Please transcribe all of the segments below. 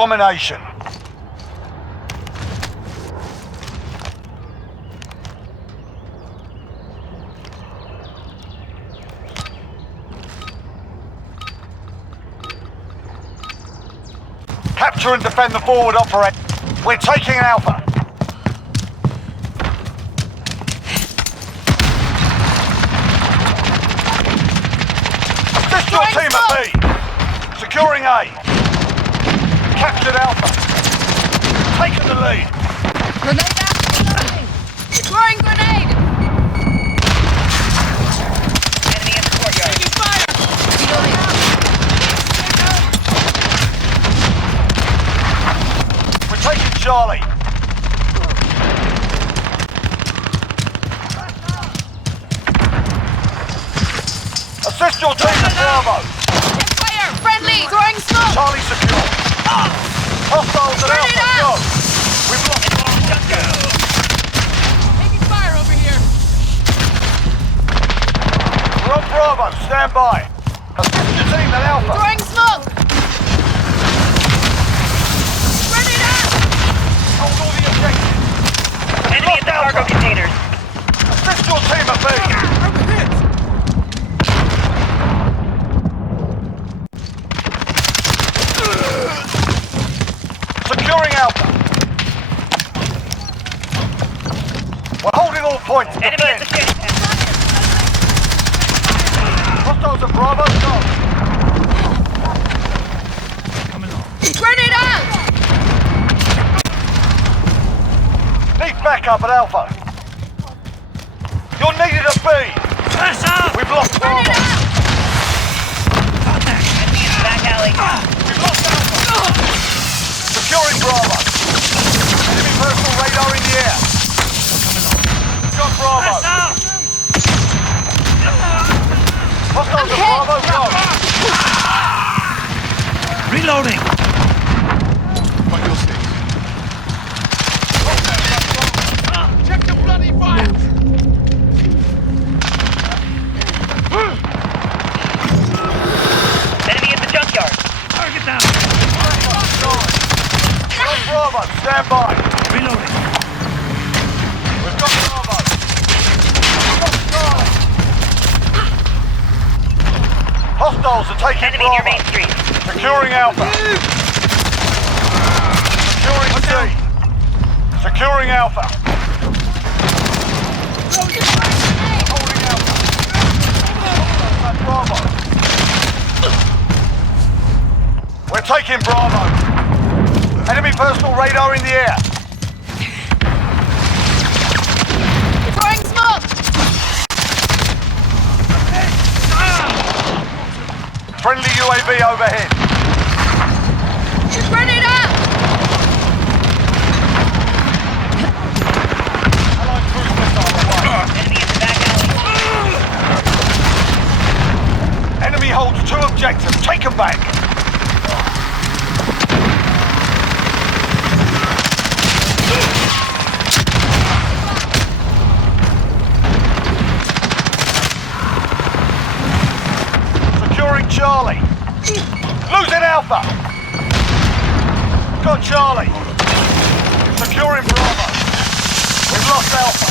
Domination. Capture and defend the forward operation. We're taking Alpha. Assist your team at B. Securing A. Captured Alpha. Taking the lead. Grenade out! Deploying grenade! Enemy in the courtyard. Taking fire! Reloading. We're taking Charlie. Assist your team at Bravo. Fire! Friendly! Throwing smoke! Charlie secure. Hostiles at Grenade Alpha. Go. out! We've lost. Taking fire over here! We're on Bravo. Stand by. Assist your team at Alpha. Throwing smoke! Grenade out! Hold all the objectives. Enemy in the cargo containers. Assist your team at B. Securing Alpha. We're holding all points. Enemy at the Defend. ship. Hostiles at Bravo. Go. Grenade out! Need backup at Alpha. You're needed at B. We've lost Grenade Bravo. out! Enemy in the back alley. We've lost Alpha. Securing Bravo. Enemy personal radar in the air. Got Bravo. Hostiles at Bravo. Go. Reloading! Check the bloody fire. Enemy in the junkyard. Target down! Got Bravo. Stand by. Reloading! We've got Bravo. Hostiles are taking Enemy near Bravo. Main Street. Securing Alpha. Securing C. Securing Alpha. Holding Alpha. At Bravo. We're taking Bravo. Enemy personal radar in the air. Throwing smoke! Friendly UAV overhead. Grenade out! Allied cruise missile away. Enemy in the back alley. Enemy holds 2 objectives. Take them back. Securing Charlie. Losing Alpha. Got Charlie. Securing Bravo. We've lost Alpha.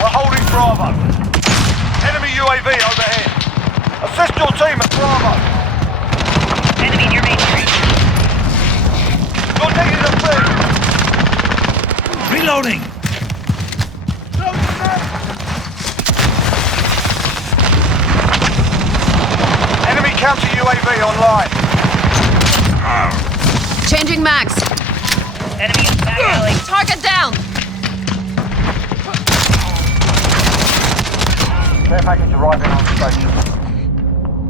We're holding Bravo. Enemy UAV overhead. Assist your team at Bravo. Enemy near Main Street. You're needed at B. Reloading! Enemy counter UAV online. Changing max. Enemy in the back alley. Target down! Care package arriving on station.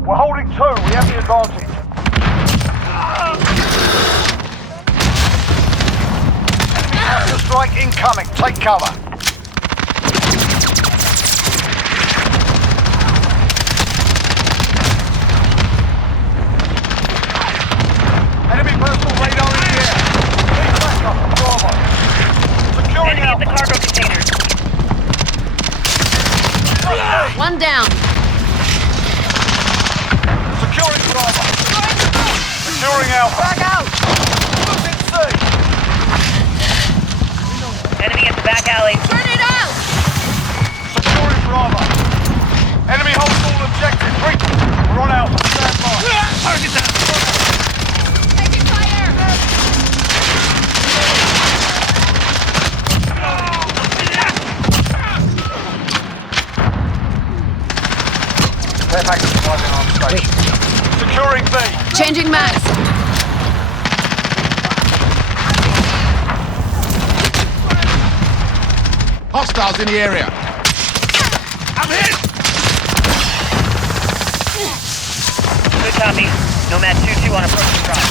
We're holding 2. We have the advantage. Enemy counter strike incoming. Take cover. Enemy personal radar in the air. Need backup from Bravo. Securing Enemy in the Alpha. cargo containers. One down. Securing Alpha. Frag out! Losing C. Enemy at the back alley. Grenade out! Securing Bravo. Enemy holds all objectives. We're on Alpha. Stand by. Target down. Taking fire! Care package arriving on station. Securing B. Changing mags. Hostiles in the area. I'm hit. Good copy. Nomad 2-2 on approach strike.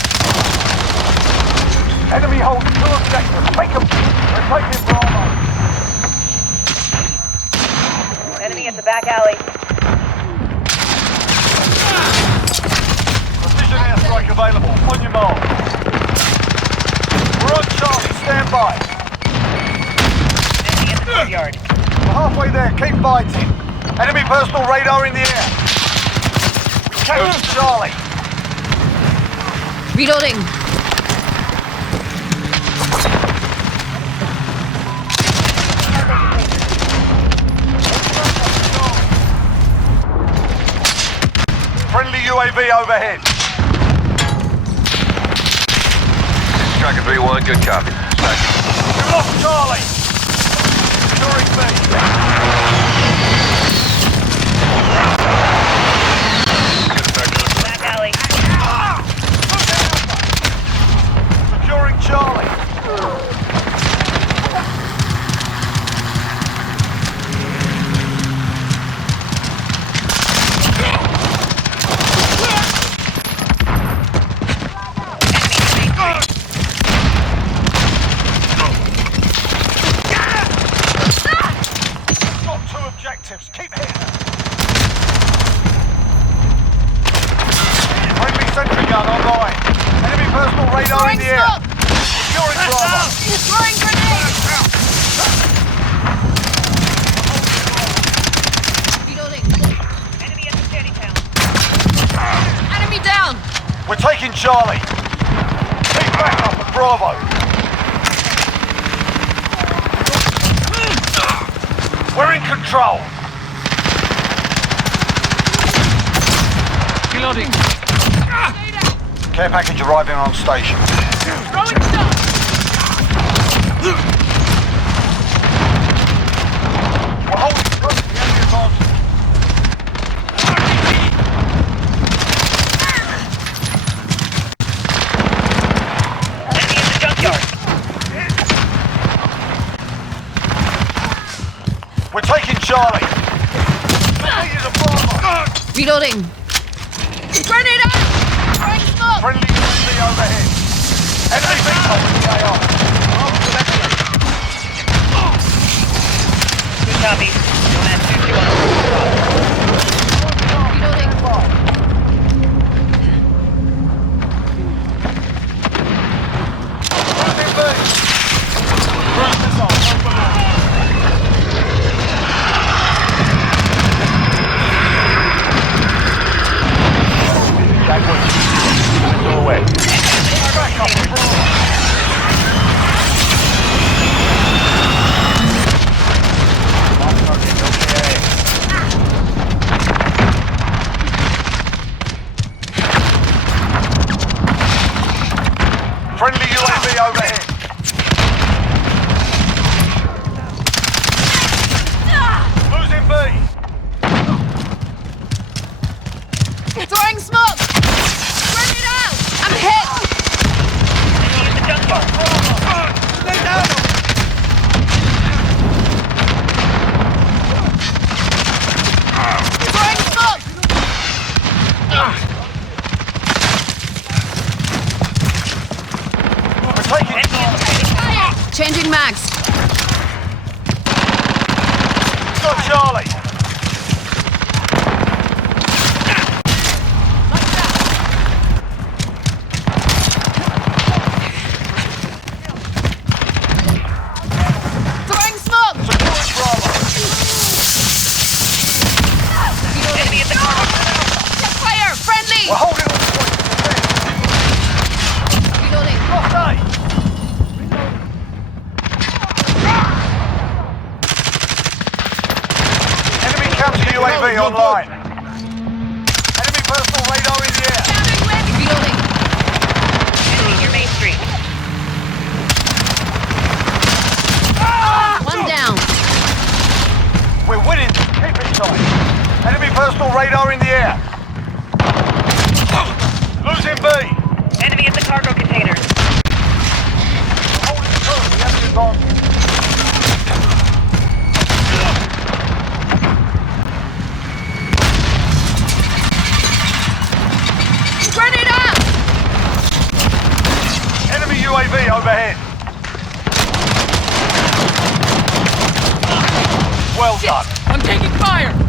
Enemy holds two objectives. Take them. We're taking Bravo. Enemy at the back alley. Precision airstrike available. On your mark. We're on Charlie. Stand by. Enemy at the courtyard. We're halfway there. Keep fighting. Enemy personal radar in the air. We captured Charlie. Reloading. Friendly UAV overhead. Tracker 3-1, good copy. Back. We lost Charlie. Securing B. Back alley. Securing Charlie. Got two objectives. Keep hitting them. Friendly sentry gun online. Enemy personal radar in Throwing the air. smoke! Securing Bravo. Throwing grenade! Reloading. Enemy at the shanty town. Enemy down! We're taking Charlie. Keep back up at Bravo. We're in control. Reloading. Care package arriving on station. Throwing stuff! We're holding close to the enemy advantage. Enemy at the junkyard. We're taking Charlie. Defeated a Bravo. Reloading. Grenade out! Throwing smoke! Friendly UAV overhead. Enemy VTOL in the AR. Good copy. Nomad 2-2 on approach strike. Reloading. Losing B. Cruise missile. Jaguar. Go away. Back up at Bravo. Counter UAV you're online. Enemy personal radar in the air. Reloading. Enemy near Main Street. One down. We're winning. Keep it tight. Enemy personal radar in the air. Losing B. Enemy at the cargo containers. Holding true. We have the advantage. Grenade out! Enemy UAV overhead. Well done. I'm taking fire!